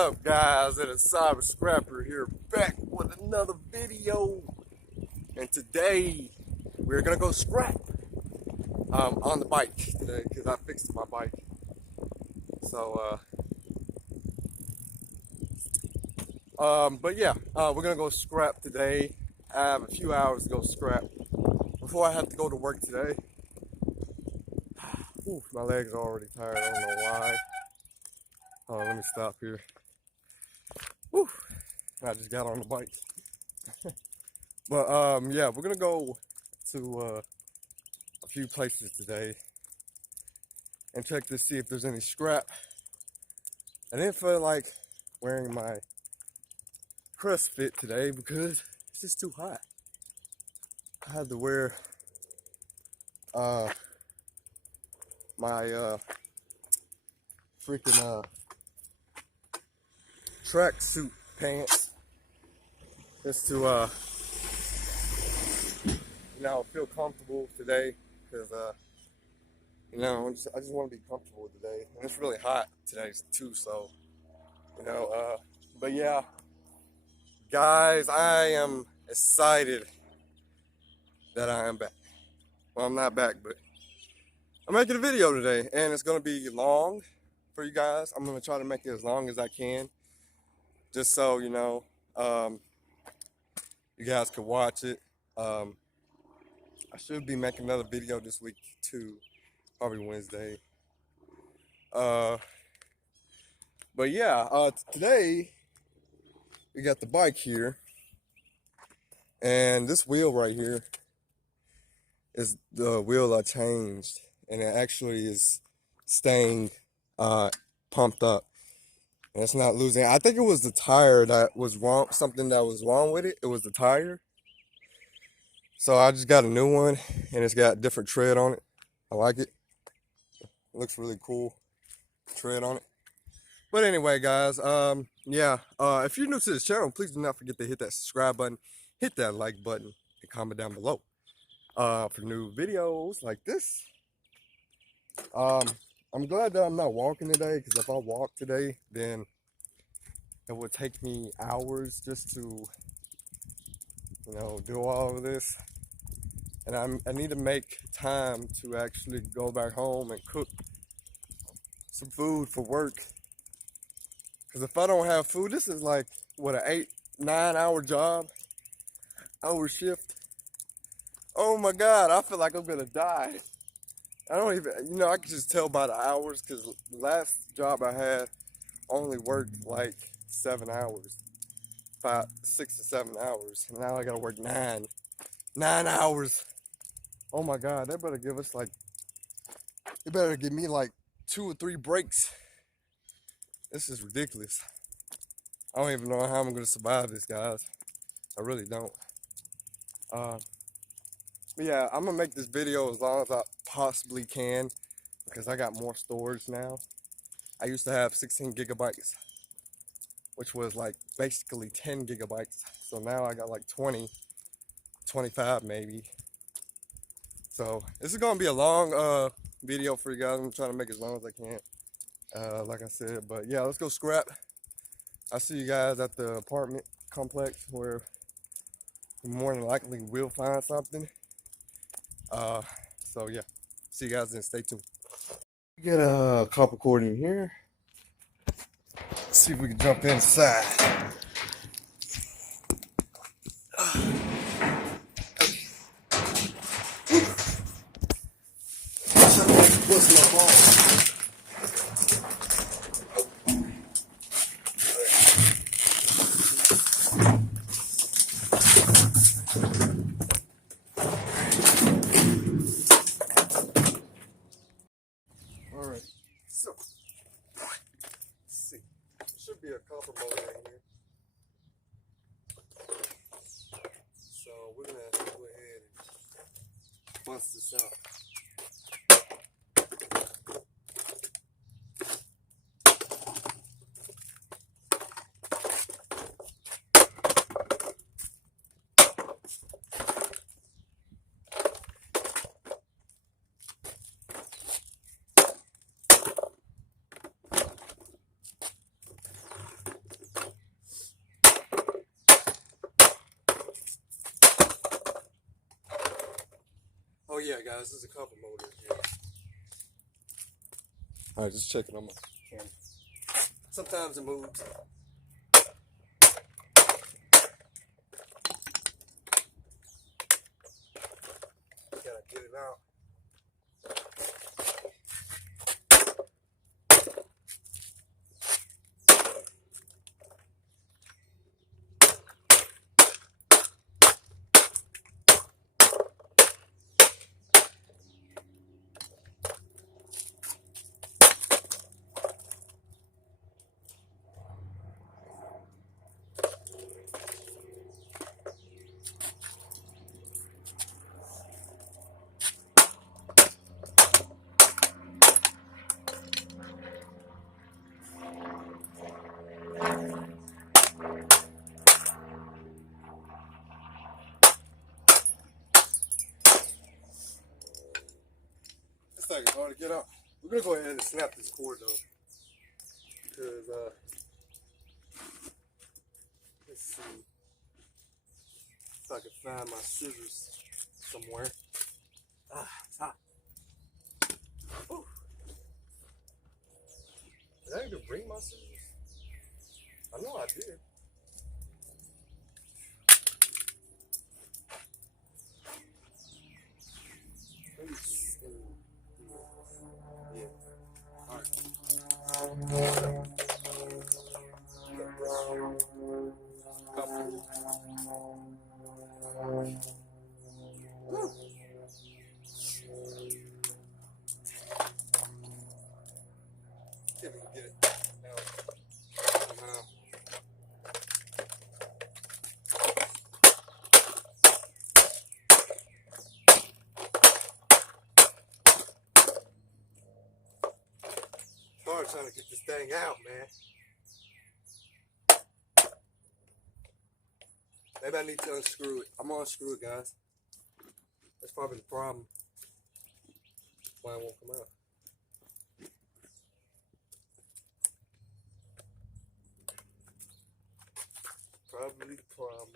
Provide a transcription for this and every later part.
up, guys? It is Cyber Scrapper here, back with another video. And today we're gonna go scrap on the bike today because I fixed my bike. So but yeah, we're gonna go scrap today. I have a few hours to go scrap before I have to go to work today. Ooh, my legs are already tired. I don't know why. Oh, let me stop here. Whew. I just got on the bike. But yeah, we're gonna go to a few places today and check to see if there's any scrap. I didn't feel like wearing my crust fit today because it's just too hot. I had to wear my freaking tracksuit pants just to feel comfortable today because I just want to be comfortable today, and it's really hot today too. So but yeah, guys, I am excited that I am back. Well, I'm not back, but I'm making a video today, and it's gonna be long for you guys. I'm gonna try to make it as long as I can, just so you guys can watch it. I should be making another video this week too, probably Wednesday. But yeah, today we got the bike here, and this wheel right here is the wheel I changed, and it actually is staying pumped up, and it's not losing. I think it was the tire that was wrong, something that was wrong with it. It was the tire. So I just got a new one, and it's got different tread on it. I like it. It looks really cool, tread on it. But anyway, guys, if you're new to this channel, please do not forget to hit that subscribe button, hit that like button, and comment down below for new videos like this. I'm glad that I'm not walking today, because if I walk today, then it would take me hours just to do all of this. And I need to make time to actually go back home and cook some food for work. Because if I don't have food, this is like, what, an 8-9 hour job? Hour shift. Oh my God, I feel like I'm gonna die. I don't even, I can just tell by the hours, because the last job I had only worked like 7 hours. 6 to 7 hours. And now I gotta work 9 hours. Oh my God, they better give me like 2 or 3 breaks. This is ridiculous. I don't even know how I'm gonna survive this, guys. I really don't. But yeah, I'm gonna make this video as long as I possibly can, because I got more storage now. I used to have 16 gigabytes, which was like basically 10 gigabytes. So now I got like 20, 25 maybe. So this is gonna be a long video for you guys. I'm trying to make it as long as I can, like I said. But yeah, let's go scrap. I'll see you guys at the apartment complex, where more than likely we'll find something. So yeah, see you guys then. Stay tuned. Get a copper cord in here. Let's see if we can jump inside. What's my ball? Alright, so let's see. There should be a copper motor in here. So we're gonna have to go ahead and bust this out. yeah, guys, there's a couple motors here. All right, just checking on my camera. Sometimes it moves. Gotta get it out. This thing is hard to get out. We're gonna go ahead and snap this cord though, because let's see if I can find my scissors somewhere. It's hot. Ooh. Did I even bring my scissors? I know I did. Maybe it's in here. Yeah. Alright. Couple. Woo. See if we can get it out somehow. It's hard trying to get this thing out, man. Maybe I need to unscrew it. I'm gonna unscrew it, guys. That's probably the problem. Why it won't come out. Probably the problem.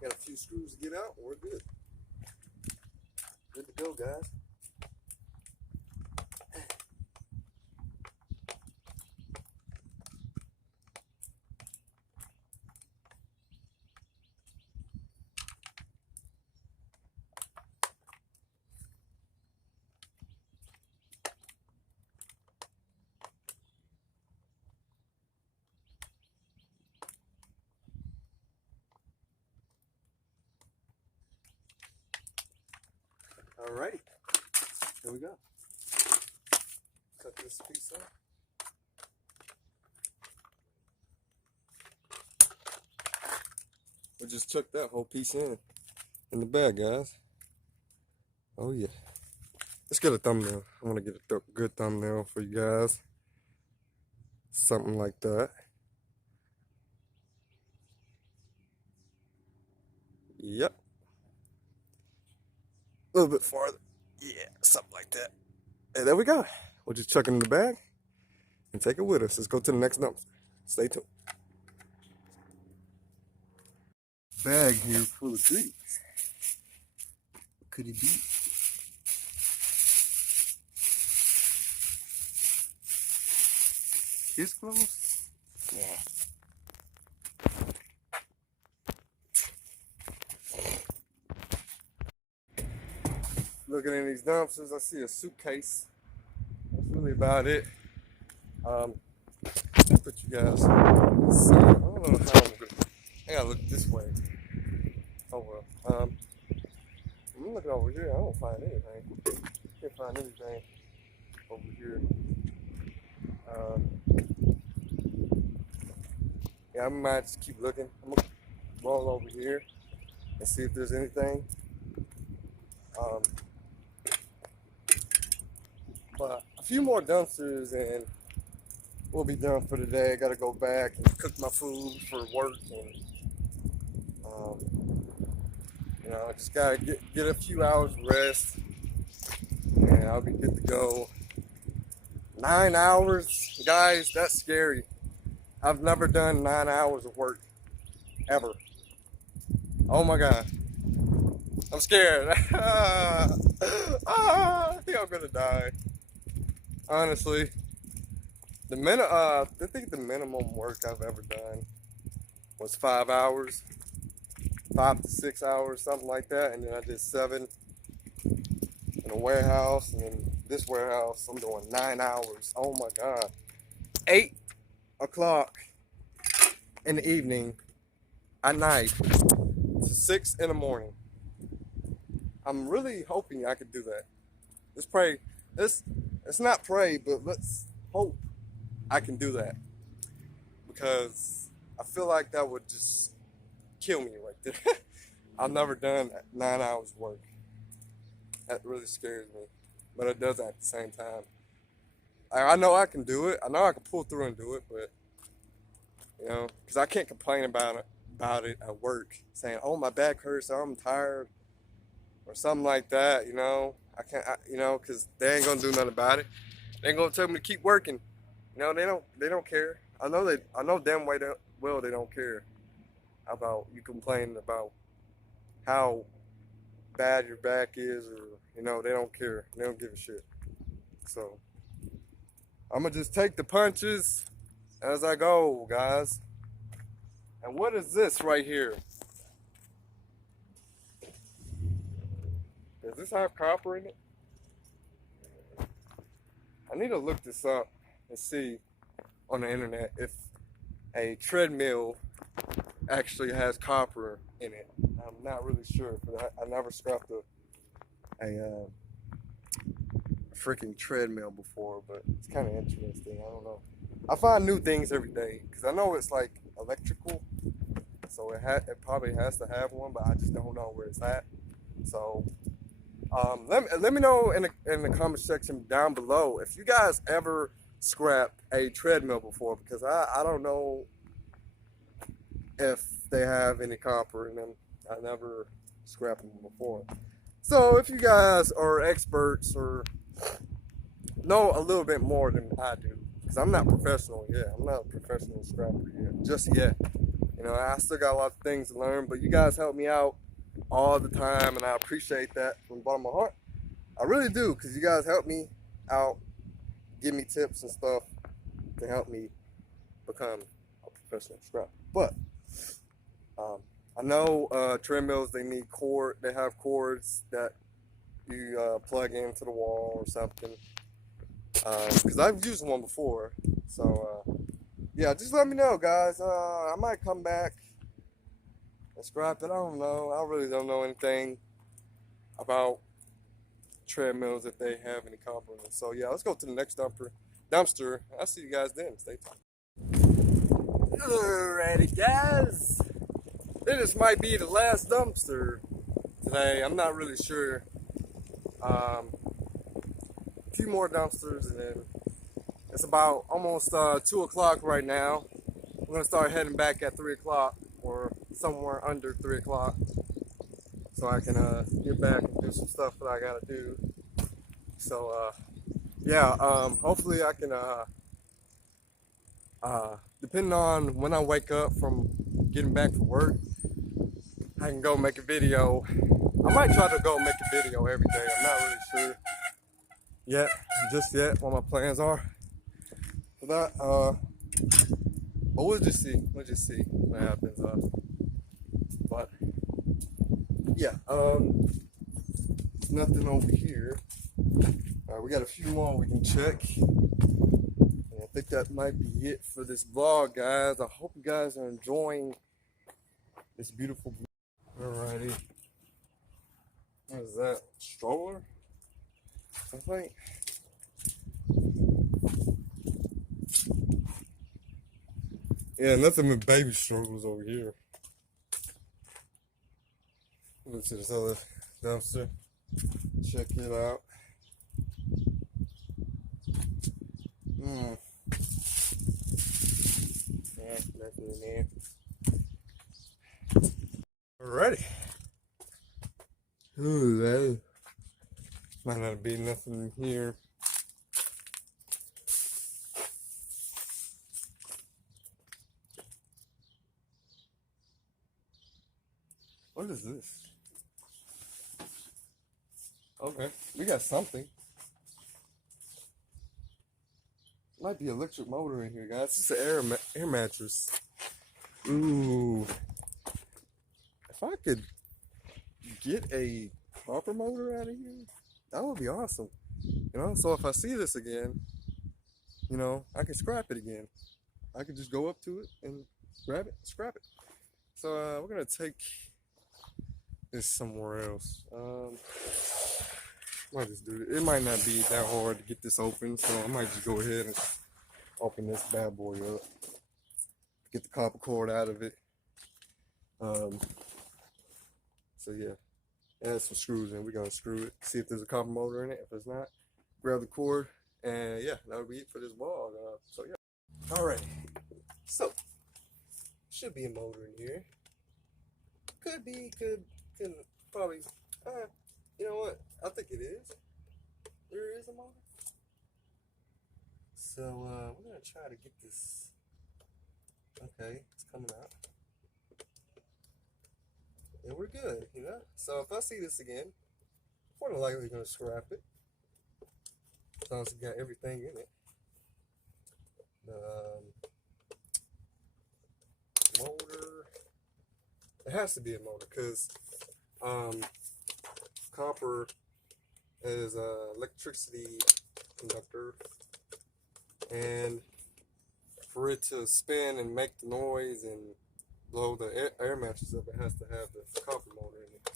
Got a few screws to get out, and we're good. Good to go, guys. Alrighty, here we go. Cut this piece off. We just chucked that whole piece in the bag, guys. Oh yeah. Let's get a thumbnail. I want to get a good thumbnail for you guys. Something like that. Yep. A little bit farther. Yeah, something like that. And there we go. We'll just chuck it in the bag and take it with us. Let's go to the next dumpster. Stay tuned. Bag here full of goodies. What could it be? It's closed? Yeah. Looking in these dumpsters, I see a suitcase. That's really about it. Let me put you guys. I don't know how I'm gonna. I gotta look this way. Oh well. I'm looking over here. I don't find anything. Can't find anything over here. Yeah, I might just keep looking. I'm gonna roll over here and see if there's anything. But a few more dumpsters and we'll be done for today. I gotta go back and cook my food for work, and you know, I just gotta get a few hours rest, and I'll be good to go. 9 hours, guys, that's scary. I've never done 9 hours of work, ever. Oh my God, I'm scared. I think I'm gonna die. Honestly, I think the minimum work I've ever done was 5 hours, 5 to 6 hours, something like that. And then I did 7 in a warehouse, and then this warehouse I'm doing 9 hours. Oh my God, 8 o'clock in the evening at night to 6 in the morning. I'm really hoping I could do that. Let's pray. Let's not pray, but let's hope I can do that, because I feel like that would just kill me right there. I've never done 9 hours work. That really scares me, but it does at the same time. I know I can do it. I know I can pull through and do it, but you know, because I can't complain about it at work, saying, "Oh, my back hurts, or I'm tired," or something like that. You know, I can't. You know, because they ain't gonna do nothing about it. They ain't gonna tell me to keep working. You know, they don't care. I know damn well they don't care about you complaining about how bad your back is, or you know, they don't care. They don't give a shit. So I'm gonna just take the punches as I go, guys. And what is this right here? Does this have copper in it? I need to look this up and see on the internet if a treadmill actually has copper in it. I'm not really sure, but I never scrapped a freaking treadmill before, but it's kind of interesting. I don't know. I find new things every day, because I know it's like electrical, so it probably has to have one, but I just don't know where it's at. So let me know in the comment section down below if you guys ever scrapped a treadmill before, because I don't know if they have any copper in them. I never scrapped them before. So if you guys are experts or know a little bit more than I do, because I'm not professional yet. I'm not a professional scrapper yet, just yet. You know, I still got a lot of things to learn, but you guys help me out all the time, and I appreciate that from the bottom of my heart. I really do, because you guys help me out, give me tips and stuff to help me become a professional scrapper. But I know treadmills, they need they have cords that you plug into the wall or something. Because I've used one before. So yeah, just let me know, guys. I might come back and scrap it. I don't know. I really don't know anything about treadmills, if they have any copper in them. So yeah, let's go to the next dumpster. I'll see you guys then. Stay tuned. Alrighty, guys. This might be the last dumpster today. I'm not really sure. A few more dumpsters, and then it's about almost 2 o'clock right now. I'm gonna start heading back at 3 o'clock, or somewhere under 3 o'clock, so I can get back and do some stuff that I gotta do. So yeah, hopefully I can depending on when I wake up from getting back from work, I can go make a video. I might try to go make a video every day. I'm not really sure just yet what my plans are for that. But we'll just see. We'll just see what happens. But yeah, nothing over here. All right, we got a few more we can check. And I think that might be it for this vlog, guys. I hope you guys are enjoying this beautiful. Alrighty. What is that? Stroller? I think. Yeah, nothing but baby strollers over here. Let's see this other dumpster. Check it out. Yeah, nothing in there. Alrighty. Ooh, that might not be nothing in here. What is this? Okay, we got something. Might be electric motor in here, guys. This is an air mattress. Ooh. If I could get a copper motor out of here, that would be awesome. You know, so if I see this again, you know, I can scrap it again. I can just go up to it and grab it, scrap it. So we're gonna take this somewhere else. Might just do it. It might not be that hard to get this open, so I might just go ahead and open this bad boy up. Get the copper cord out of it. So yeah, add some screws in. We're gonna screw it, see if there's a copper motor in it. If it's not, grab the cord, and yeah, that'll be it for this vlog. So yeah. Alright. So should be a motor in here. Could be, could probably. You know what? I think it is. There is a motor. So we're gonna try to get this. Okay, it's coming out. And we're good, you know? So if I see this again, more than likely gonna scrap it. As long as it got everything in it. Motor. It has to be a motor because copper is a electricity conductor, and for it to spin and make the noise and blow the air mattress up, it has to have the copper motor in it,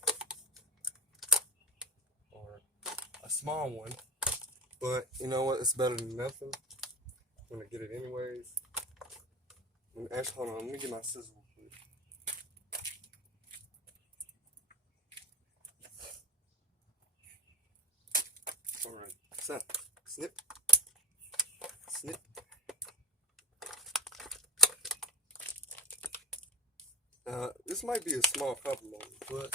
or a small one. But you know what? It's better than nothing. I'm gonna get it anyways. Actually, hold on. Let me get my scissors. Alright, so snip, snip. This might be a small copper motor, but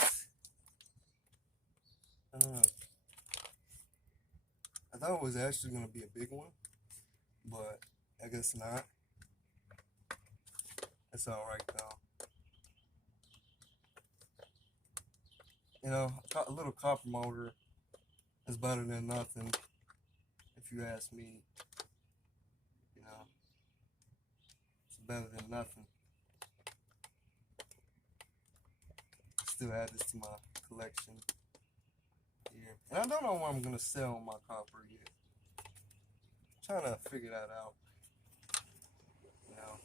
I thought it was actually going to be a big one, but I guess not. It's alright though. You know, a little copper motor is better than nothing, if you ask me. You know, it's better than nothing. Still add this to my collection here. And I don't know where I'm gonna sell my copper yet. I'm trying to figure that out. You know.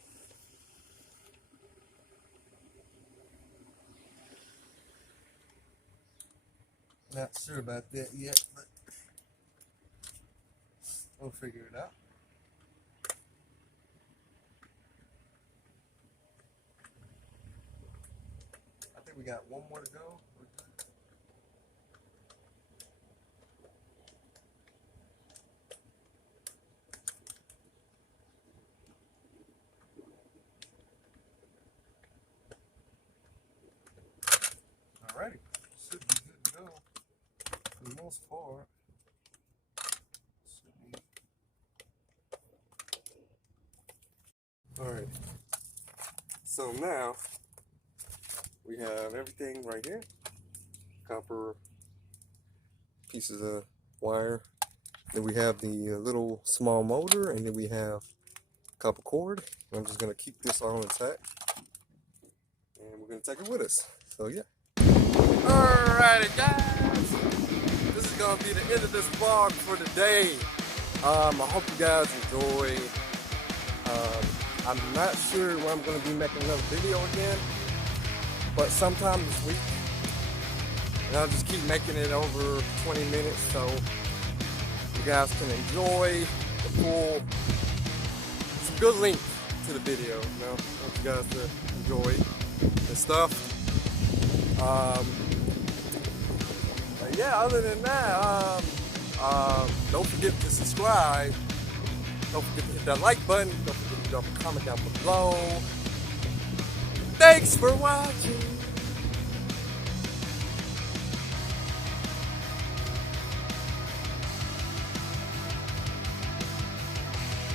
Not sure about that yet, but we'll figure it out. I think we got one more to go. Alrighty, should be good to go for the most part. Alright, so now we have everything right here. Copper pieces of wire. Then we have the little small motor, and then we have copper cord. I'm just gonna keep this on intact, and we're gonna take it with us. So yeah. Alrighty, guys. This is gonna be the end of this vlog for today. I hope you guys enjoy. I'm not sure when I'm gonna be making another video again, but sometime this week. And I'll just keep making it over 20 minutes so you guys can enjoy the full, some good length to the video, you know. I want you guys to enjoy the stuff. But yeah, other than that, don't forget to subscribe. Don't forget to hit that like button. Don't forget to drop a comment down below. Thanks for watching.